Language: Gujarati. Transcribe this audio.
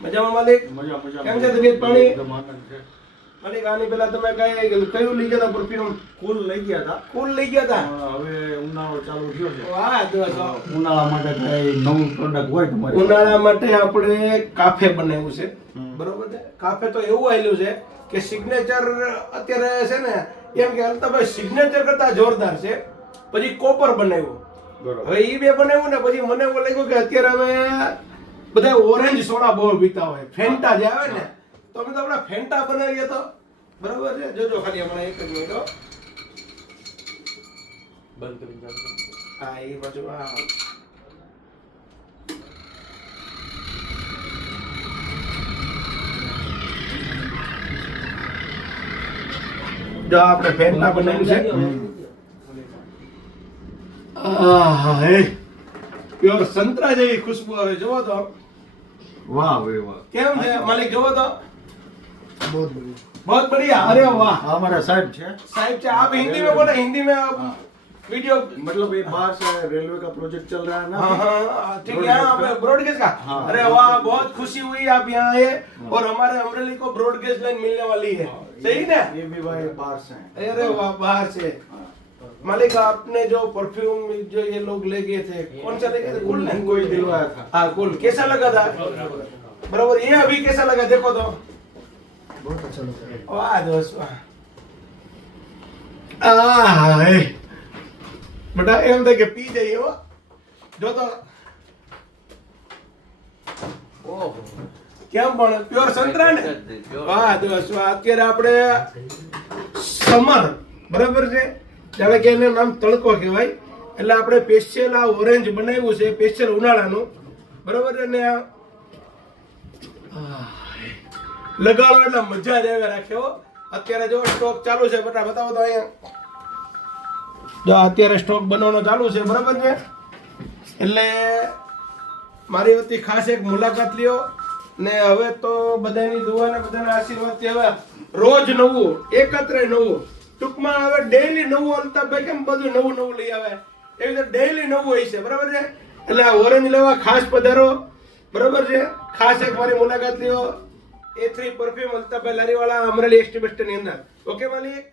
મજામાં માલિક? મજા મજા. કેમ છે તબિયત પાણી? એકદમ આનંદ છે. માલિક આની પહેલા તમે કયું લઈ ગયા હતા પરફ્યુમ? કુલ લઈ ગયા હતા. કુલ લઈ ગયા હતા? હવે ઉનાળો ચાલુ થયો છે. વાહ દોસ્તો. ઉનાળા માટે કઈ નવું પ્રોડક્ટ હોય તમારે? ઉનાળા માટે આપણે કાફે બનાવ્યું છે, બરોબર છે. કાફે તો એવું આવેલું છે કે સિગ્નેચર અત્યારે છે ને, એમ કે અલ્તાભાઈ સિગ્નેચર કરતા જોરદાર છે. પછી કોપર બનાવ્યું. બરોબર. હવે ઈ બે બનાવ્યું ને પછી મને એવું લાગ્યું કે અત્યારે અમે બધા ઓરેન્જ સોડા બહુ પીતા હોય, ફેન્ટા જે આવે ને, તો અમે તો આપણે ફેન્ટા બનાવીએ તો બરોબર છે. જોજો ખાલી હમણાં એક જ મિનિટ હો. બંધ કરી ચાલુ કરો. હા એ બાજુ હા. જો આપણે ફેન્ટા બનાવ્યું છે. આહા હે પ્યોર સંતરા જેવી ખુશ્બુ આવે. જોવો તો વાહ ભાઈ વાહ. કેમ છે માલિક? જોવો તો बहुत बढ़िया. अरे वाह. આ અમારા સાહેબ છે. साहिब से आप हिंदी में बोले, हिंदी में आप वीडियो. मतलब ये बाहर से रेलवे का प्रोजेक्ट चल रहा है ना. हाँ हाँ ठीक है. यहाँ पे ब्रॉडगेज का. हाँ. अरे वाह, बहुत खुशी हुई आप यहाँ आए और हमारे अमरेली को ब्रॉडगेज लाइन मिलने वाली है. सही ना? ये भी भाई बाहर से हैं. अरे वाह, बाहर से. मालिक आपने जो परफ्यूम जो ये लोग ले गए थे, कौन सा ले गए थे? कुल ने? इनको ही दिलवाया था. हाँ कुल. कैसा लगा था? बराबर. ये अभी कैसा लगा देखो तो. बहुत अच्छा लगा. वाह दोस्त वाह. આહ હે બટા એમ થાય કે પી જઈએ હો. જો તો ઓહો. કેમ પણ પ્યોર સંતરા ને. વાહ દોસ્ત વાહ. અત્યારે આપણે સમર બરાબર છે, જાણે કે એનું નામ તડકો કહેવાય, એટલે આપણે સ્પેશિયલ આ ઓરેન્જ બનાવ્યું છે, સ્પેશિયલ ઉનાળાનું બરાબર છે ને. લગાડો એટલે મજા જ આવે રાખ્યો. અત્યારે જો સ્ટોક ચાલુ છે, બટા બતાવો તો અહીંયા. જો અત્યારે સ્ટોક બનવાનો ચાલુ છે બરાબર છે. એટલે મારી વતી ખાસ એક મુલાકાત લ્યો ને. હવે તો બધાની દુઆ ને બધાના આશીર્વાદથી હવે રોજ નવું, એકત્રે નવું, ટૂંકમાં હવે ડેઈલી નવું. અલ્તાભાઈ કેમ બધું નવું નવું લઈ આવે, એવી રીતે ડેઈલી નવું હોય છે બરાબર છે. એટલે આ ઓરેન્જ લેવા ખાસ પધારો બરાબર છે. ખાસ એક મારી મુલાકાત લ્યો. A3 પરફ્યુમ અલ્તાભાઈ લારીવાળા, અમરેલી એસટી બસ સ્ટેન્ડ ની અંદર. ઓકે માલિક.